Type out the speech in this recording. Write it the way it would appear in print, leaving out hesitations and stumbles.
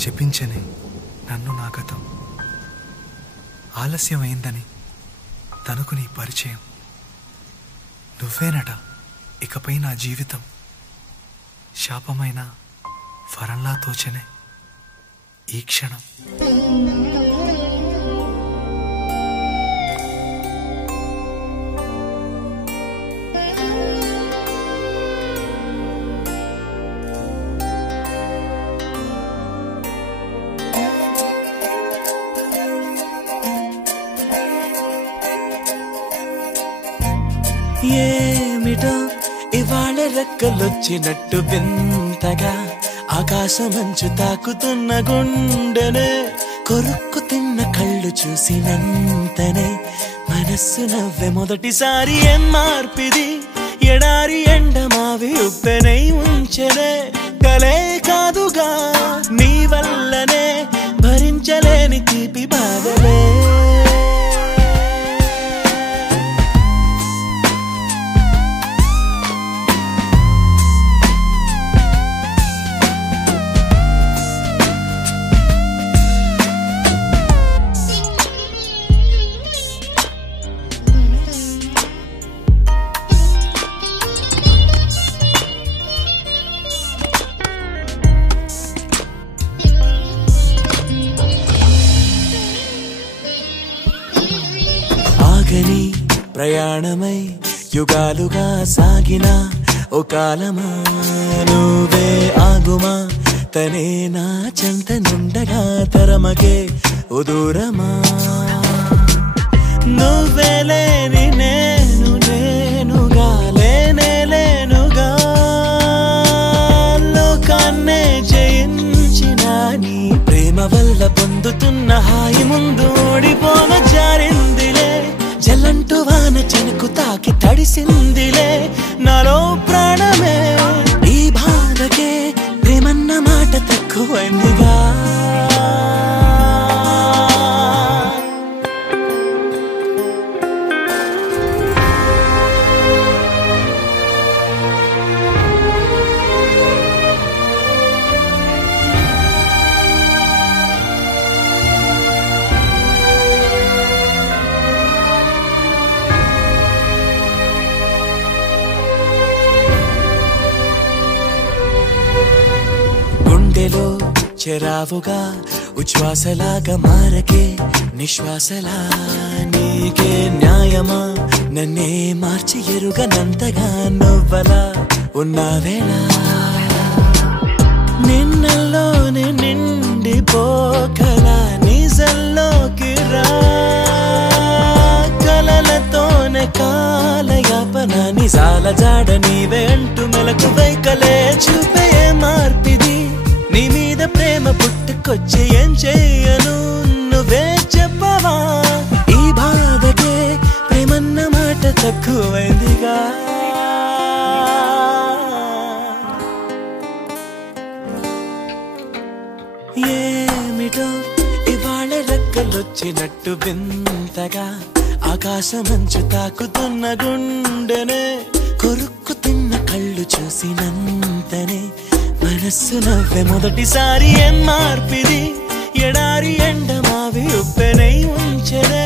శపించనే నన్ను నా గతం, ఆలస్యమైందని తనకు నీ పరిచయం. నువ్వేనట ఇకపై నా జీవితం, శాపమైన వరంలా తోచనే ఈ క్షణం. ఏమిటో ఇవాళ రెక్కలొచ్చినట్టు వింతగా ఆకాశమంచు తాకుతున్న గుండెనే, కొరుక్కు తిన్న కళ్ళు చూసినంతనే మనస్సు నవ్వే మొదటిసారి. ఏం మార్పిది ఎడారి ఎండమావి ఉప్పెనై ఉంచెనే, కలే కాదుగా నీ వల్లనే భరించలేని తీపి బాధలే. ఆగని ప్రయాణమై యుగాలుగా సాగిన ఓ కాలమా, నువ్వే ఆగుమా తనే నా చెంత నుండగా తరమగే ఓ దూరమా. నువ్వే లేని నేను నేనుగా లేనే లేనుగా, లోకాన్నే జయించిన నీ ప్రేమ వల్ల పొందుతున్న హాయి ముందు ఓడిపోన జారిందిలే. జల్లంటూ వాన చెనుకు తాకి తడిసిందిలే నాలో ప్రాణమే, ఈ బాధకే ప్రేమన్న మాట తక్కువైందిగా. గుండెలో చెరావుగా ఉచ్ఛ్వాసలాగా మారకే నిశ్వాసలా, నీకే న్యాయమా నన్నే మార్చి ఎరుగనంతగా నువ్వలా ఉన్నావేళ. నిన్నల్లోనే నిండిపోకలా నిజల్లోకి రా, కలలతోనే కాలయాపన నిజాల జాడ నీవే అంటూ మెలకు వైకలే చూపే మార్పిది. నీ మీద ప్రేమ పుట్టుకొచ్చి ఏం చెయ్యను నువ్వే చెప్పవా, ఈ బాధకే ప్రేమన్న మాట తక్కువైందిగా. ఏమిటో ఇవాళ రెక్కలొచ్చినట్టు వింతగా ఆకాశమంచు తాకుతున్న గుండెనే, కొరుక్కు తిన్న కళ్ళు చూసినంతనే మనస్సు నవ్వే మొదటిసారి. ఏం మార్పిది ఎడారి ఎండమావి ఉప్పెనై ఉంచెనే,